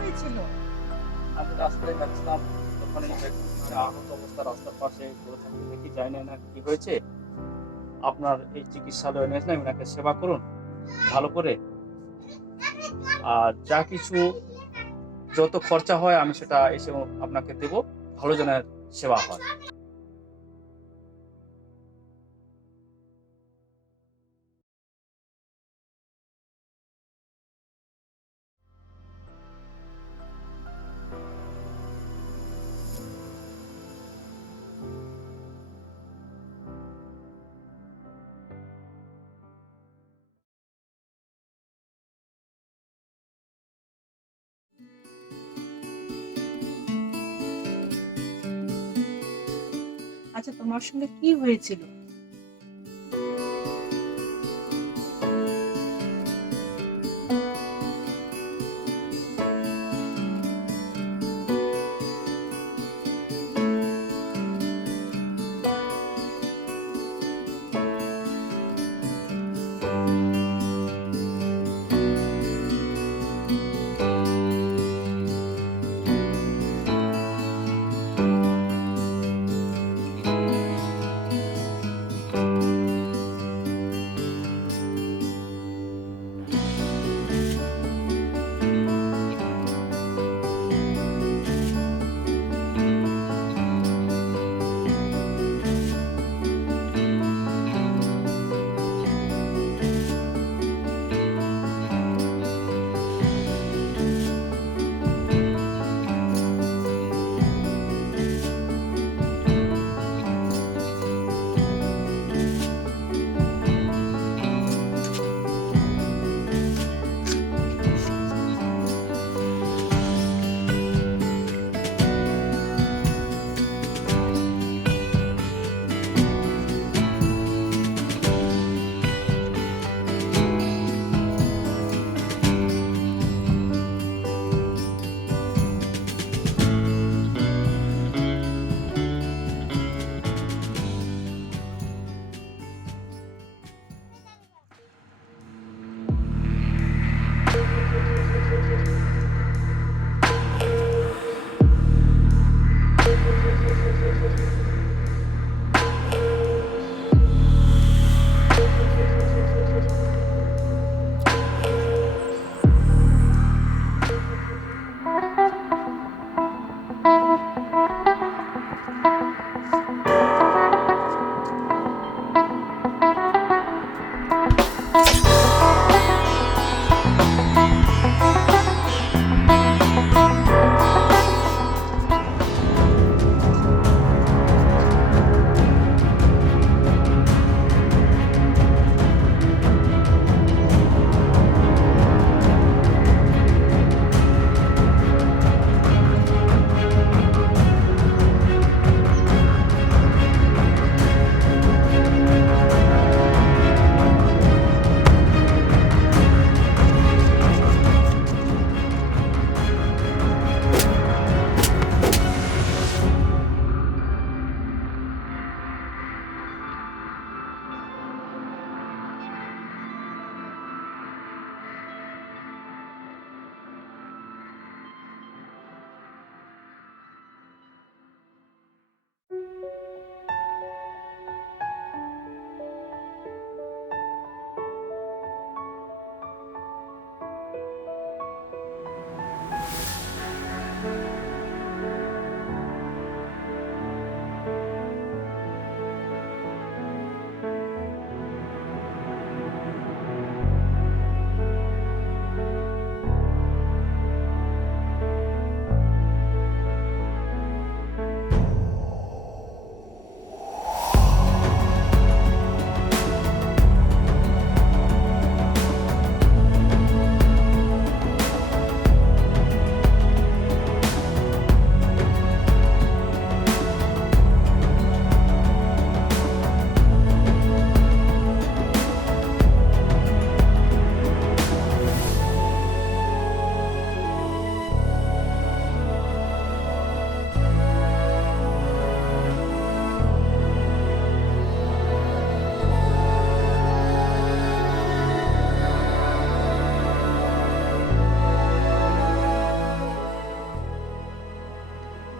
হয়েছিল? আমি রাস্তায় যাচ্ছিলাম, তখন এই ব্যক্তিটা আহত অবস্থায় রাস্তার পাশে পড়ে থাকতে দেখি। জানি না এনার কি হয়েছে। আপনার এই চিকিৎসালয়ে নিয়ে আসলাম, এনাকে সেবা করুন ভালো করে। আর যা কিছু যত খরচা হয় আমি সেটা এসে আপনাকে দেব। ভালো যেন সেবা হয়। আচ্ছা, তোমার সঙ্গে কি হয়েছিল?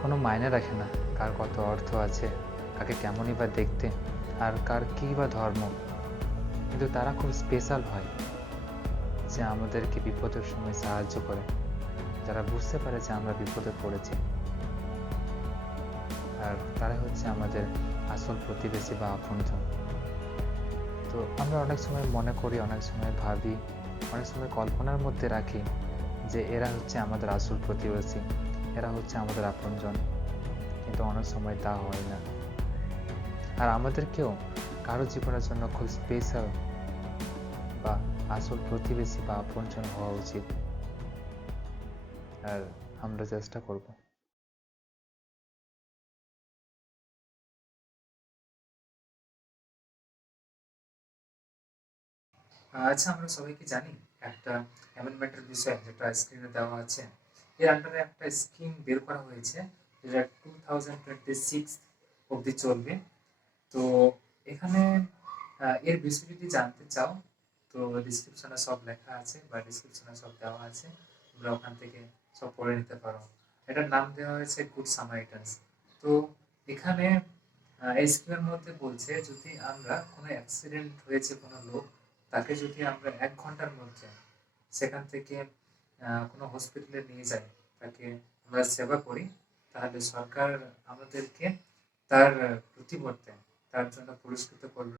কোনো মায়নে রাখে না কার কত অর্থ আছে, কাকে কেমনই বা দেখতে, আর কার কী বা ধর্ম। কিন্তু তারা খুব স্পেশাল হয়, যে আমাদেরকে বিপদের সময় সাহায্য করে, যারা বুঝতে পারে যে আমরা বিপদে পড়েছি। আর তারা হচ্ছে আমাদের আসল প্রতিবেশী বা আপনজন। তো আমরা অনেক সময় মনে করি, অনেক সময় ভাবি, অনেক সময় কল্পনার মধ্যে রাখি যে এরা হচ্ছে আমাদের আসল প্রতিবেশী, এরা হচ্ছে আমাদের আপনজন। কিন্তু অনেক সময় তা হয় না। আর আমাদেরকেও কারো জীবনের জন্য খুব স্পেশাল বা আসল প্রতিবেশী বা আপনজন হওয়া উচিত। আর আমরা চেষ্টা করব। আচ্ছা, আমরা সবাই কি জানি একটা অ্যামেন্ডমেন্টের বিষয় যেটা স্ক্রিনে দেওয়া আছে, এর আন্ডারে একটা স্কিম বের করা হয়েছে যেটা 2026 অবধি চলবে। তো এখানে এর বিষয় যদি জানতে চাও, তো ডিসক্রিপশনে সব লেখা আছে বা ডিসক্রিপশনে সব দেওয়া আছে, তোমরা ওখান থেকে সব পড়ে নিতে পারো। এটার নাম দেওয়া হয়েছে গুড সামারিটান্স। তো এখানে এই স্কিমের মধ্যে বলছে, যদি আমরা কোনো অ্যাক্সিডেন্ট হয়েছে কোনো লোক, তাকে যদি আমরা 1 ঘন্টার মধ্যে সেখান থেকে কোনো হসপিটালে নিয়ে যাই, তাকে আমরা সেবা করি, তাহলে সরকার আমাদেরকে তার প্রতিমধ্যে তার জন্য পুরস্কৃত করবে